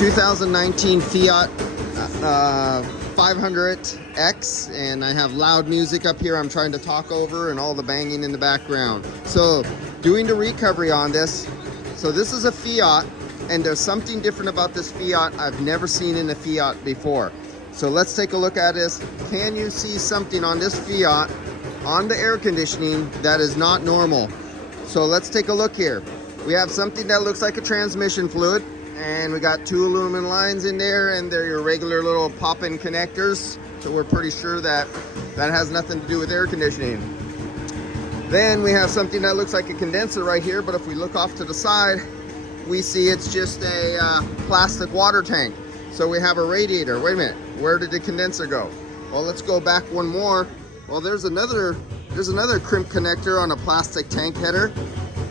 2019 Fiat 500X, and I have loud music up here I'm trying to talk over and all the banging in the background. So doing the recovery on this. So this is a Fiat, and there's something different about this Fiat I've never seen in a Fiat before. So let's take a look at this. Can you see something on this Fiat on the air conditioning that is not normal? So let's take a look here. We have something that looks like a transmission fluid, and we got two aluminum lines in there, and they're your regular little pop-in connectors. So we're pretty sure that that has nothing to do with air conditioning. Then we have something that looks like a condenser right here, but if we look off to the side, we see it's just a plastic water tank. So we have a radiator. Wait a minute, where did the condenser go? Well, let's go back one more. Well, there's another crimp connector on a plastic tank header,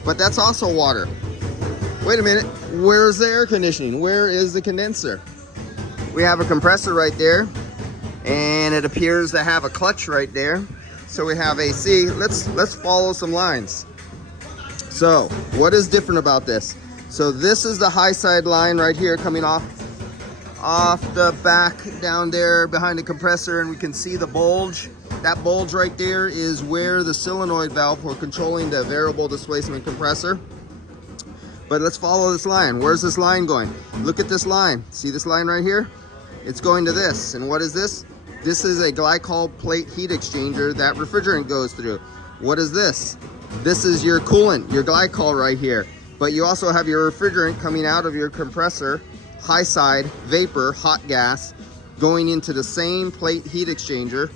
but that's also water. Wait a minute, where's the air conditioning? Where is the condenser? We have a compressor right there, and it appears to have a clutch right there. So we have AC. Let's follow some lines. So what is different about this? So this is the high side line right here coming off the back down there behind the compressor, and we can see the bulge. That bulge right there is where the solenoid valve for controlling the variable displacement compressor. But let's follow this line. Where's this line going? Look at this line. See this line right here? It's going to this. And what is this? This is a GLYCOL plate heat exchanger that refrigerant goes through. What is this? This is your coolant, your GLYCOL right here. But you also have your refrigerant coming out of your compressor, high side vapor, hot gas, going into the same plate heat exchanger.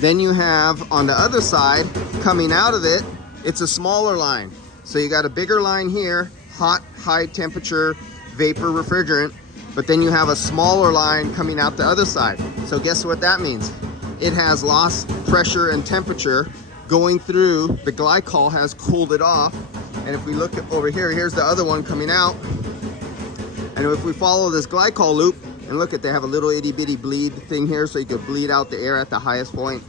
Then you have on the other side, coming out of it, it's a smaller line. So you got a bigger line here, hot, high temperature vapor refrigerant, but then you have a smaller line coming out the other side. So guess what that means? It has lost pressure and temperature going through. The GLYCOL has cooled it off. And if we look over here, here's the other one coming out. And if we follow this GLYCOL loop, and look at, they have a little itty bitty bleed thing here so you could bleed out the air at the highest point.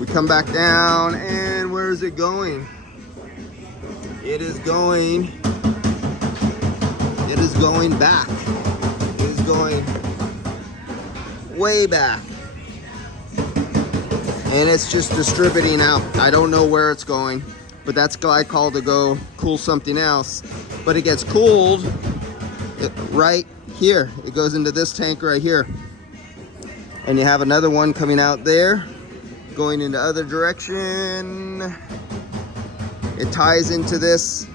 We come back down, and where is it going? It is going back. It is going way back. And it's just distributing out. I don't know where it's going, but that's GLYCOL to go cool something else. But it gets cooled right here. It goes into this tank right here. And you have another one coming out there, going in the other direction. It ties into this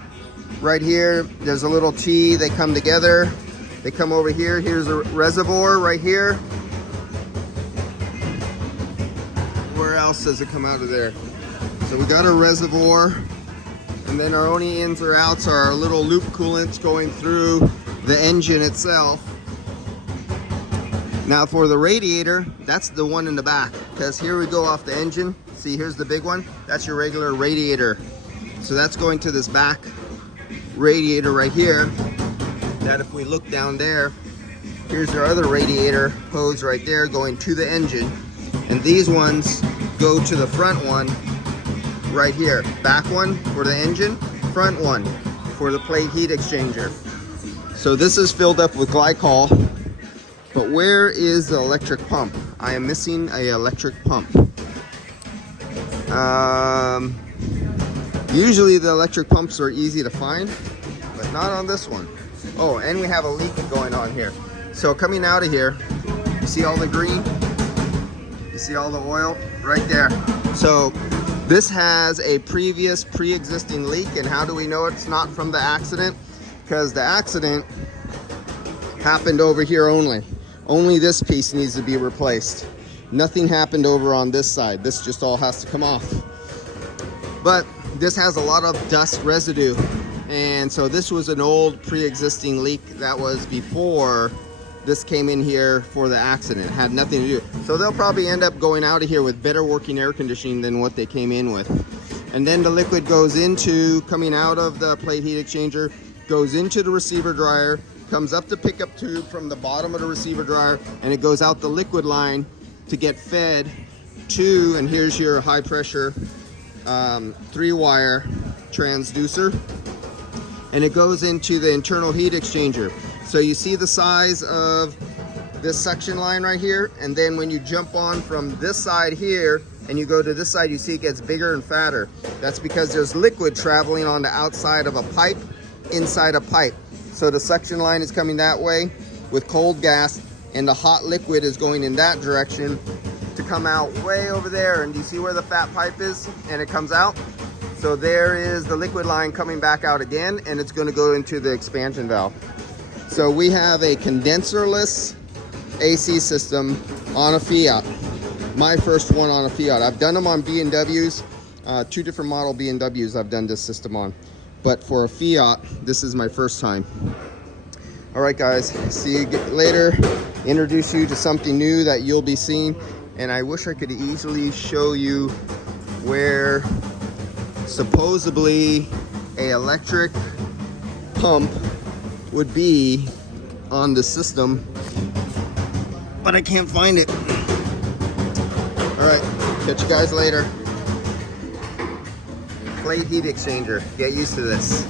right here. There's a little T, they come together. They come over here. Here's a reservoir right here. Where else does it come out of there? So we got a reservoir, and then our only ins or outs are our little loop coolants going through the engine itself. Now for the radiator, that's the one in the back, because here we go off the engine. See, here's the big one. That's your regular radiator. So that's going to this back radiator right here. That if we look down there, here's our other radiator hose right there going to the engine. And these ones go to the front one right here. Back one for the engine, front one for the plate heat exchanger. So this is filled up with GLYCOL, but where is the electric pump? I am missing an electric pump. Usually the electric pumps are easy to find, but not on this one. Oh, and we have a leak going on here. So coming out of here, you see all the green? You see all the oil right there. So this has a pre-existing leak, and how do we know it's not from the accident? Because the accident happened over here only. Only this piece needs to be replaced. Nothing happened over on this side. This just all has to come off. But this has a lot of dust residue. And so this was an old pre-existing leak that was before this came in here for the accident. It had nothing to do. So they'll probably end up going out of here with better working air conditioning than what they came in with. And then the liquid goes into, coming out of the plate heat exchanger, goes into the receiver dryer, comes up the pickup tube from the bottom of the receiver dryer, and it goes out the liquid line to get fed to, and here's your high pressure 3-wire transducer, and it goes into the internal heat exchanger. So you see the size of this suction line right here, and then when you jump on from this side here and you go to this side, you see it gets bigger and fatter. That's because there's liquid traveling on the outside of a pipe inside a pipe. So the suction line is coming that way with cold gas, and the hot liquid is going in that direction to come out way over there. And do you see where the fat pipe is? And it comes out. So there is the liquid line coming back out again, and it's going to go into the expansion valve. So we have a condenserless AC system on a Fiat. My first one on a Fiat. I've done them on B&Ws, 2 different model B&Ws I've done this system on. But for a Fiat, this is my first time. All right, guys, see you later. Introduce you to something new that you'll be seeing. And I wish I could easily show you where supposedly a electric pump would be on the system, but I can't find it. All right, catch you guys later. Plate heat exchanger, get used to this.